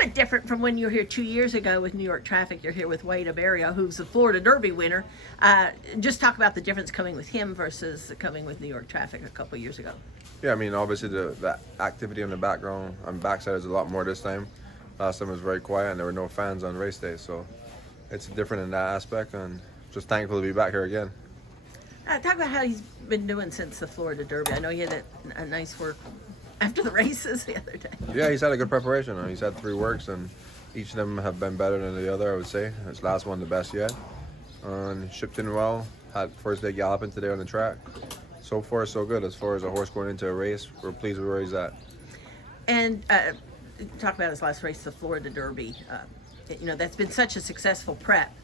bit different from when you were here 2 years ago with New York Traffic. You're here with White Abarrio, who's the Florida Derby winner. Just talk about the difference coming with him versus coming with New York Traffic a couple years ago. Yeah, I mean, obviously the activity on the background on backside is a lot more this time. Last time it was very quiet and there were no fans on race day, so it's different in that aspect, and just thankful to be back here again. Talk about how he's been doing since the Florida Derby. I know he had a nice work after the races the other day. Yeah, he's had a good preparation. He's had 3 works, and each of them have been better than the other, I would say. His last one the best yet. And shipped in well. Had first day galloping today on the track. So far, so good. As far as a horse going into a race, we're pleased with where he's at. And talk about his last race, the Florida Derby. That's been such a successful prep,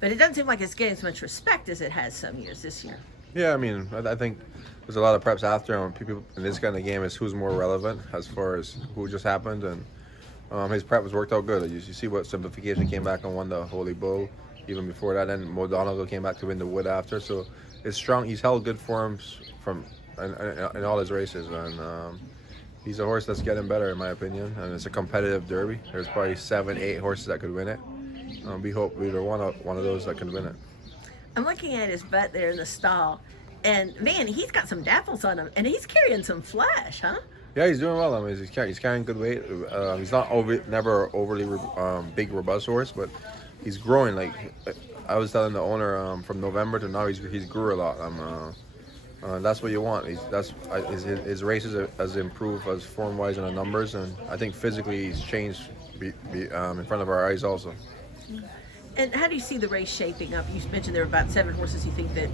but it doesn't seem like it's getting as much respect as it has some years this year. Yeah, I mean, I think there's a lot of preps after, and people in this kind of game is who's more relevant as far as who just happened, and his prep was worked out good. You see what Simplification came back and won the Holy Bull even before that, and Modonaldo came back to win the Wood after, so it's strong. He's held good forms in all his races, and he's a horse that's getting better in my opinion, and it's a competitive derby. There's probably 7, 8 horses that could win it. We hope either one of those that can win it. I'm looking at his butt there in the stall, and man, he's got some dapples on him, and he's carrying some flesh, huh? Yeah, he's doing well. I mean, he's carrying good weight. He's not never overly big, robust horse, but he's growing. Like I was telling the owner, from November to now, he's grew a lot. That's what you want. His races has improved as form-wise and the numbers, and I think physically he's changed in front of our eyes also. And how do you see the race shaping up? You mentioned there are about 7 horses you think that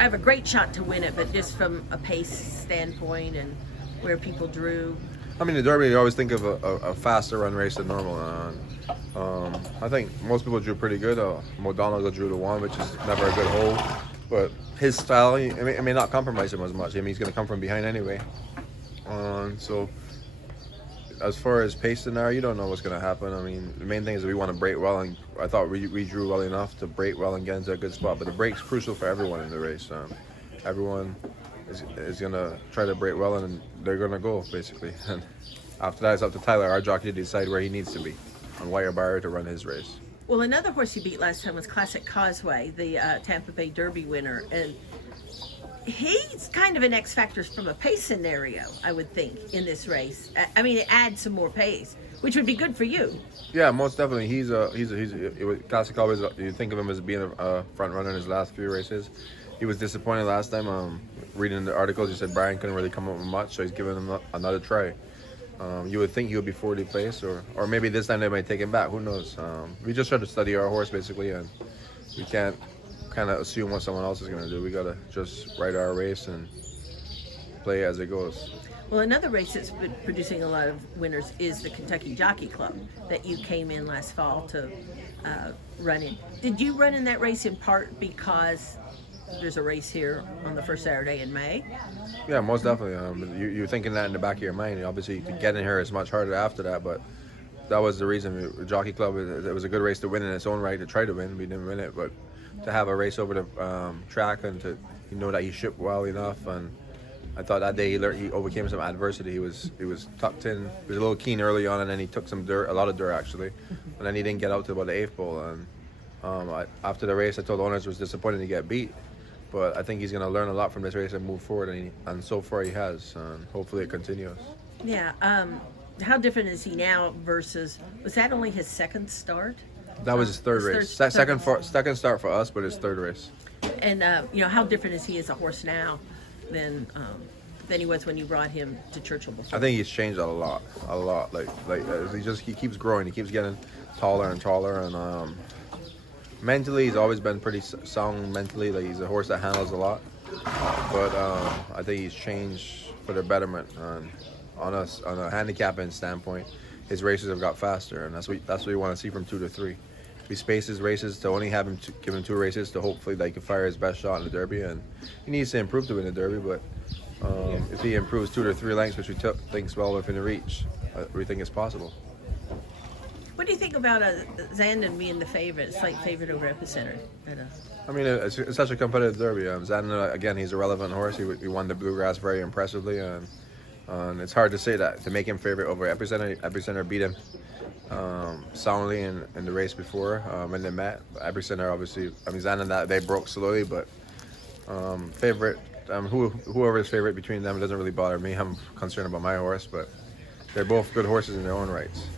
have a great shot to win it, but just from a pace standpoint and where people drew. I mean, the Derby, you always think of a faster run race than normal. I think most people drew pretty good. Modonaldo drew the 1, which is never a good hole. But his style, it may not compromise him as much. I mean, he's going to come from behind anyway. So as far as pace scenario, you don't know what's going to happen. I mean, the main thing is we want to break well, and I thought we drew well enough to break well and get into a good spot. But the break's crucial for everyone in the race. Everyone is going to try to break well, and they're going to go, basically. And after that, it's up to Tyler, our jockey, to decide where he needs to be on White Abarrio to run his race. Well, another horse you beat last time was Classic Causeway, the Tampa Bay Derby winner, and he's kind of an X factor from a pace scenario, I would think, in this race. I mean, it adds some more pace, which would be good for you. Yeah, most definitely. He's Classic Causeway. You think of him as being a front runner in his last few races. He was disappointed last time. Reading the articles, he said Brian couldn't really come up with much, so he's giving him another try. You would think he would be 40th place, or maybe this time they might take him back. Who knows? We just try to study our horse, basically, and we can't kind of assume what someone else is going to do. We got to just ride our race and play as it goes. Well, another race that's been producing a lot of winners is the Kentucky Jockey Club that you came in last fall to run in. Did you run in that race in part because there's a race here on the first Saturday in May? Yeah, most definitely. You're thinking that in the back of your mind. Obviously, to get in here is much harder after that, but that was the reason. The Jockey Club, it was a good race to win in its own right, to try to win. We didn't win it, but to have a race over the track and to that he shipped well enough, and I thought that day he overcame some adversity. He was tucked in. He was a little keen early on, and then he took some dirt, a lot of dirt actually, and then he didn't get out to about the 8th pole. And after the race, I told the owners it was disappointing to get beat, but I think he's going to learn a lot from this race and move forward, and so far he has, and hopefully it continues. Yeah. How different is he now versus, was that only his second start? That was his third race. Second start for us, but his third race. And how different is he as a horse now than he was when you brought him to Churchill before? I think he's changed a lot. Like he keeps growing. He keeps getting taller and taller, and mentally he's always been pretty sound mentally. Like he's a horse that handles a lot, but I think he's changed for the betterment. On a handicapping standpoint, his races have got faster, and that's what we want to see from 2 to 3. We space his races to only have him give him 2 races to hopefully he can fire his best shot in the Derby, and he needs to improve to win the Derby. But if he improves 2 to 3 lengths, which we think's well within the reach, we think it's possible. What do you think about Zandon being the favorite, slight favorite over Epicenter? I mean, it's such a competitive Derby. Zandon, again, he's a relevant horse. He won the Bluegrass very impressively, and And it's hard to say that to make him favorite over Epicenter. Epicenter beat him soundly in the race before when they met. Epicenter obviously, I mean, Zan and that they broke slowly, but favorite, whoever is favorite between them doesn't really bother me. I'm concerned about my horse, but they're both good horses in their own rights.